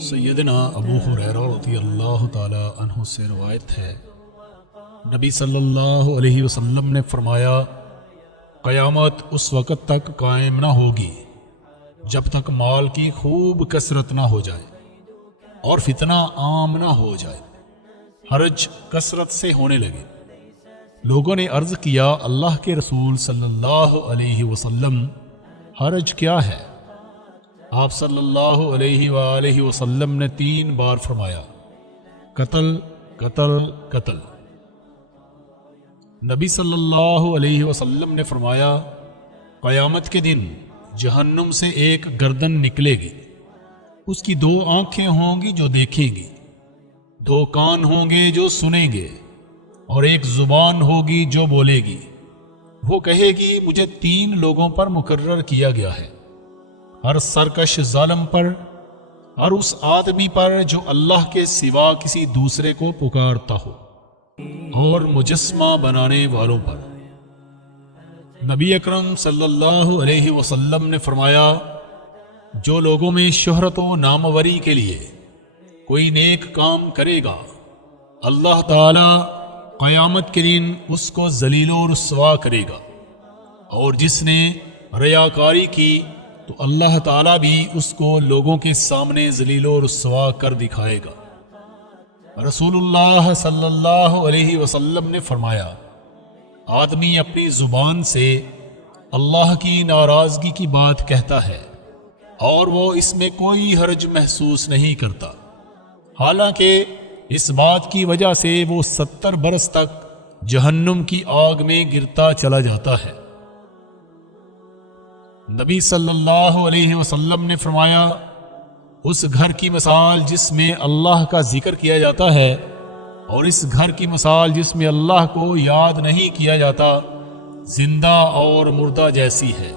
سیدنا ابو ہریرہ رضی اللہ تعالی عنہ سے روایت ہے، نبی صلی اللہ علیہ وسلم نے فرمایا، قیامت اس وقت تک قائم نہ ہوگی جب تک مال کی خوب کثرت نہ ہو جائے اور فتنہ عام نہ ہو جائے، حرج کثرت سے ہونے لگے۔ لوگوں نے عرض کیا، اللہ کے رسول صلی اللہ علیہ وسلم، حرج کیا ہے؟ آپ صلی اللہ علیہ وآلہ وسلم نے 3 بار فرمایا، قتل قتل قتل۔ نبی صلی اللہ علیہ وسلم نے فرمایا، قیامت کے دن جہنم سے ایک گردن نکلے گی، اس کی 2 آنکھیں ہوں گی جو دیکھیں گی، 2 کان ہوں گے جو سنیں گے، اور ایک زبان ہوگی جو بولے گی۔ وہ کہے گی، مجھے 3 لوگوں پر مقرر کیا گیا ہے، ہر سرکش ظالم پر، اور اس آدمی پر جو اللہ کے سوا کسی دوسرے کو پکارتا ہو، اور مجسمہ بنانے والوں پر۔ نبی اکرم صلی اللہ علیہ وسلم نے فرمایا، جو لوگوں میں شہرت و ناموری کے لیے کوئی نیک کام کرے گا، اللہ تعالی قیامت کے دن اس کو ذلیل و رسوا کرے گا، اور جس نے ریاکاری کی تو اللہ تعالیٰ بھی اس کو لوگوں کے سامنے ذلیل و رسوا کر دکھائے گا۔ رسول اللہ صلی اللہ علیہ وسلم نے فرمایا، آدمی اپنی زبان سے اللہ کی ناراضگی کی بات کہتا ہے اور وہ اس میں کوئی حرج محسوس نہیں کرتا، حالانکہ اس بات کی وجہ سے وہ 70 برس تک جہنم کی آگ میں گرتا چلا جاتا ہے۔ نبی صلی اللہ علیہ وسلم نے فرمایا، اس گھر کی مثال جس میں اللہ کا ذکر کیا جاتا ہے اور اس گھر کی مثال جس میں اللہ کو یاد نہیں کیا جاتا، زندہ اور مردہ جیسی ہے۔